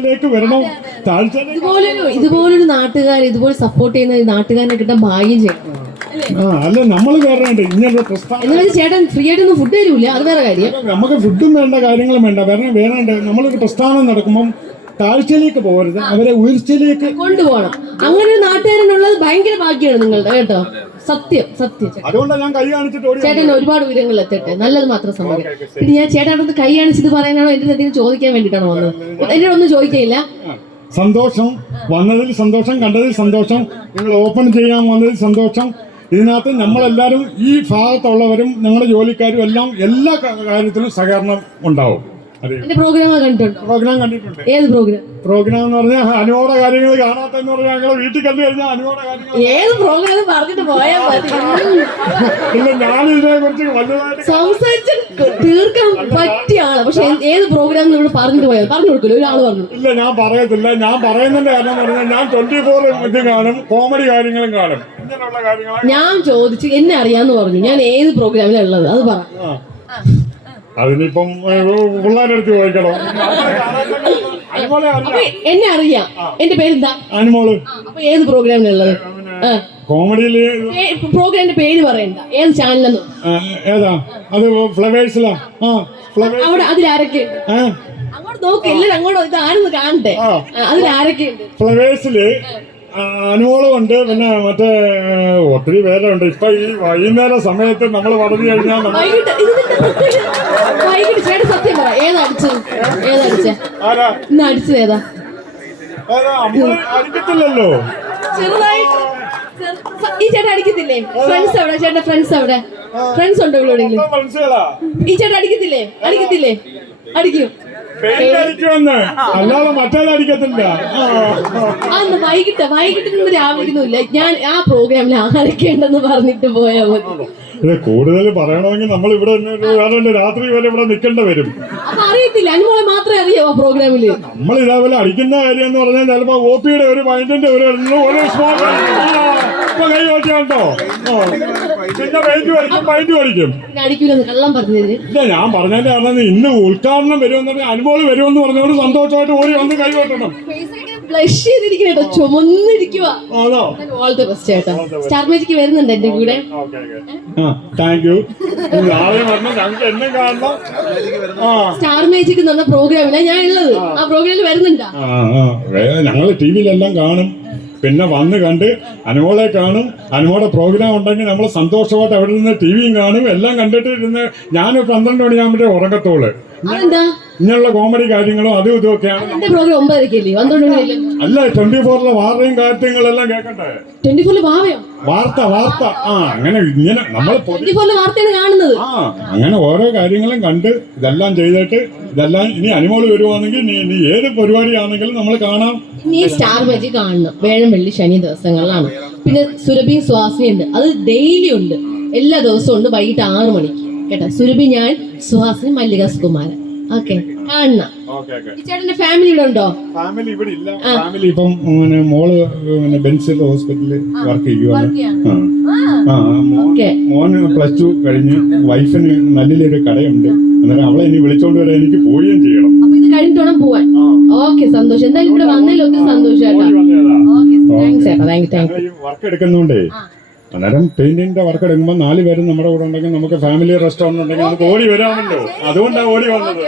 താഴ്ചയിലേക്ക് വരണം. താഴ്ച ഇതുപോലൊരു ഇതുപോലൊരു നാട്ടുകാർ ഇതുപോലെ സപ്പോർട്ട് ചെയ്യുന്ന ഒരു നാട്ടുകാരനെ കിട്ടാൻ ഭാഗ്യം ചെയ്യണം. ആ അല്ല നമ്മൾ കയറേണ്ട ഇങ്ങനൊരു പ്രസ്ഥാനം. എന്ന് ചേട്ടൻ ഫ്രീ ആയിട്ടൊന്നും ഫുഡ് തരൂല. അത് വേറെ കാര്യം. നമുക്ക് ഫുഡും വേണ്ട കാര്യങ്ങളും വേണ്ട. വേറെ വേണ്ട നമ്മളൊരു പ്രസ്ഥാനം നടക്കുമ്പം താഴ്ചയിലേക്ക് പോകരുത് അവരെ ഉയർച്ചയിലേക്ക് കൊണ്ടുപോകണം. അങ്ങനെ നാട്ടുകാരനുള്ളത് ഭയങ്കര ഭാഗ്യമാണ് നിങ്ങളുടെ കേട്ടോ. സത്യം സത്യം. അതുകൊണ്ടാണ് ഞാൻ കൈ കാണിച്ചിട്ട് ചേട്ടൻ ഒരുപാട് ഉയരങ്ങളിൽ എത്തട്ടെ നല്ലത് മാത്രം സംഭവിക്കും. പിന്നെ ഞാൻ ചേട്ടൻ അടുത്ത് കൈ കാണിച്ചത് പറയാനാണോ? എന്റെ എന്തെങ്കിലും ചോദിക്കാൻ വേണ്ടിട്ടാണോ വന്നത്? എന്നോട് ഒന്നും ചോദിക്കില്ല സന്തോഷം. വന്നതിൽ സന്തോഷം കണ്ടതിൽ സന്തോഷം. നിങ്ങൾ ഓപ്പൺ ചെയ്യാൻ വന്നതിൽ സന്തോഷം. ഇതിനകത്ത് നമ്മളെല്ലാവരും ഈ ഭാഗത്തുള്ളവരും ഞങ്ങളുടെ ജോലിക്കാരും എല്ലാം എല്ലാ കാര്യത്തിലും സഹകരണം ഉണ്ടാവും. എന്റെ പ്രോഗ്രാം കണ്ടിട്ടുണ്ടോ. പ്രോഗ്രാം കണ്ടിട്ടുണ്ട്. ഏത് പ്രോഗ്രാം പ്രോഗ്രാം എന്ന് പറഞ്ഞാൽ അനുവോടെ കാര്യങ്ങൾ കാണാത്തെന്ന് പറഞ്ഞാൽ ഞങ്ങളെ വീട്ടിൽ കണ്ടു കഴിഞ്ഞാൽ അനുവോടെ കാര്യങ്ങൾ ഏത് പ്രോഗ്രാം പറഞ്ഞിട്ട് പോയാൽ മതി. ഇല്ല ഞാനിതിനെ കുറിച്ച് വലുതായിട്ട് സംസാരിച്ച് തീർക്കാൻ പറ്റിയ ആളാ. പക്ഷെ ഏത് പ്രോഗ്രാം നിങ്ങൾ പറഞ്ഞിട്ട് പോയാൽ പറഞ്ഞു കൊടുക്കില്ല ഒരാൾ പറഞ്ഞു. ഇല്ല ഞാൻ പറയത്തില്ല. ഞാൻ പറയുന്നതിന്റെ കാരണം പറഞ്ഞാൽ ഞാൻ ട്വന്റി ഫോർ ഇത് കാണും കോമഡി കാര്യങ്ങളും കാണും. ഞാൻ ചോദിച്ചു എന്നെ അറിയാന്ന് പറഞ്ഞു. ഞാൻ ഏത് പ്രോഗ്രാമിലാണ് ഉള്ളത്? അത് പറ. അതിനിപ്പം പിള്ളേരെടുത്ത് ചോദിക്കണം. എന്നെ അറിയാം. എന്റെ പേരെന്താ? അനുമോൾ അപ്പൊ ഏത് പ്രോഗ്രാമിലുള്ളത്? കോമഡിയിൽ പ്രോഗ്രാമിന്റെ പേര് പറയണ്ട. ഏത് ചാനലെന്ന്? ഏതാ? അത് ഫ്ലവേഴ്സിലാ. അവിടെ അതിലാരൊക്കെ അങ്ങോട്ട് നോക്ക് എല്ലാരും അങ്ങോട്ട് ഇത് ആരെന്ന് കാണട്ടെ? അതിലാരൊക്കെ ഉണ്ട്? ഫ്ലവേഴ്സിൽ ഉണ്ട് പിന്നെ മറ്റേ ഒത്തിരി പേരുണ്ട്. ഇപ്പൊ ഈ വൈകുന്നേര സമയത്ത് നമ്മൾ വളർന്നു കഴിഞ്ഞാൽ അടിക്കത്തില്ലല്ലോ. ഈ ചേട്ടൻ അടിക്കത്തില്ലേ? ഫ്രണ്ട്സ് അവിടെ ചേട്ടൻ ഫ്രണ്ട്സ് അവിടെ. ഫ്രണ്ട്സ് ഉണ്ടോ ഇവിടെ ഈ ചേട്ടൻ അടിക്കത്തില്ലേ? അടിക്കത്തില്ലേ? അടിക്കും. പെയിന്റ് അടിക്കുമെന്ന് അല്ലാതെ മറ്റേത് അടിക്കത്തില്ല. അന്ന് വൈകിട്ട് വൈകിട്ട് നിന്ന് രാവിലെ ഞാൻ ആ പ്രോഗ്രാമിൽ ആരൊക്കെ ഉണ്ടെന്ന് പറഞ്ഞിട്ട് പോയാൽ മതി. ഇത് കൂടുതൽ പറയണമെങ്കിൽ നമ്മൾ ഇവിടെ തന്നെ ഒരു രാത്രി വരെ ഇവിടെ നിൽക്കേണ്ട വരും. അറിയത്തില്ല. അനുമോളെ മാത്രമേ അറിയാവോ ആ പ്രോഗ്രാമിൽ നമ്മൾ ഇതേപോലെ അടിക്കുന്ന കാര്യം എന്ന് പറഞ്ഞാൽ ചിലപ്പോ ഒ പിയുടെ ഒരു മൈൻഡിന്റെ ഒരു ഒരു ഇപ്പൊ കൈ നോക്കിയാണ്ടോ പിന്നെ പെയിന്റ് പഠിക്കും പൈന്റ് പഠിക്കും ഇല്ല ഞാൻ പറഞ്ഞതിന്റെ കാരണം ഇന്ന് ഉദ്ഘാടനം വരുമെന്ന് പറഞ്ഞാൽ അനുമോൾ വരുമെന്ന് പറഞ്ഞുകൊണ്ട് സന്തോഷമായിട്ട് ഓടി വന്ന് കൈ കൊട്ടണം ബ്ലഷ് ചെയ്തിരിക്കണ കേട്ടോ ചുമന്നിരിക്കുക ആണോ? ഓൾ ദ ബെസ്റ്റ് ചേട്ടാ. സ്റ്റാർ മാജിക്ക് വരുന്നുണ്ട് എന്റെ കൂടെ. ആ താങ്ക് യു നാളെ വരണം. ഞങ്ങൾക്ക് എന്നെ കാണണം. ആ. സ്റ്റാർ മേജിക് എന്ന പ്രോഗ്രാമിലാണ് ഞാൻ ഉള്ളത്. ആ. പ്രോഗ്രാമിൽ വരുന്നുണ്ടാ? ഞങ്ങൾ ടി വിയിലെല്ലാം കാണും. പിന്നെ വന്ന് കണ്ട് അനുമോളെ കാണും. അനുമോടെ പ്രോഗ്രാം ഉണ്ടെങ്കിൽ നമ്മൾ സന്തോഷമായിട്ട് അവിടെ നിന്ന് ടി വിയും കാണും. എല്ലാം കണ്ടിട്ട് ഇരുന്ന് ഞാൻ പന്ത്രണ്ട് മണിയാകുമ്പോഴേ ഉറങ്ങത്തോൾ ഇങ്ങനെയുള്ള കോമഡി കാര്യങ്ങളും അതും ഇതും ഒക്കെയാണ് പ്രോഗ്രാം ഒമ്പതരക്കല്ലേ? പന്ത്രണ്ട് മണിയല്ലേ അല്ല? ട്വന്റി ഫോറിലെ വാർത്തയും കാര്യങ്ങളെല്ലാം കേൾക്കണ്ടേ ട്വന്റി ഫോറിലെ വാവയോ? വാർത്ത വാർത്ത. ആ അങ്ങനെ ഇങ്ങനെ നമ്മൾ കാണുന്നത്. ആ അങ്ങനെ ഓരോ കാര്യങ്ങളും കണ്ട് ഇതെല്ലാം ചെയ്തിട്ട് ഇതെല്ലാം ഇനി അനുമോൾ വരുവാണെങ്കിൽ നീ നീ ഏത് പരിപാടിയാണെങ്കിലും നമ്മൾ കാണാം. നീ സ്റ്റാർ മാജിക് കാണണം. വേഴം വെള്ളി ശനി ദിവസങ്ങളിലാണ്. പിന്നെ സുരഭി ഉണ്ട്. അത് ഡെയിലി ഉണ്ട്. എല്ലാ ദിവസവും ഉണ്ട് വൈകിട്ട് ആറ് മണിക്ക്. കേട്ടോ? സുരഭി ഞാൻ സുഹാസിനി മല്ലിക സുകുമാരൻ. ഓക്കെ. കാണണം. ചേട്ടന്റെ ഫാമിലി ഇവിടെ ഉണ്ടോ? ഫാമിലി ഇവിടെ ഇല്ല. ഫാമിലി ഇപ്പം മോൾ ബെൻസിൽ ഹോസ്പിറ്റലിൽ വർക്ക് ചെയ്യുവാണ്. മോൻ മോൻ പ്ലസ് ടു കഴിഞ്ഞ് വൈഫിന് നല്ലൊരു കടയുണ്ട്. അന്നേരം അവളെ ഇനി വിളിച്ചോണ്ട് വരാൻ എനിക്ക് പോവുകയും ചെയ്യണം. അപ്പൊ ഇത് കഴിഞ്ഞിട്ടോണം പോവാൻ. ഓക്കെ സന്തോഷം. എന്തായാലും ഇവിടെ വന്നതിൽ ഒത്തിരി സന്തോഷം ചേട്ടാ വർക്ക് എടുക്കുന്നോണ്ടേ അന്നേരം പെയിന്റിന്റെ വർക്ക് എടുക്കുമ്പോൾ നാല് പേരും നമ്മുടെ കൂടെ ഉണ്ടെങ്കിൽ നമുക്ക് ഫാമിലി റെസ്റ്റോറന്റ് ഉണ്ടെങ്കിൽ നമുക്ക് ഓടി വരാമല്ലോ. അതുകൊണ്ടാണ് ഓടി വന്നത്.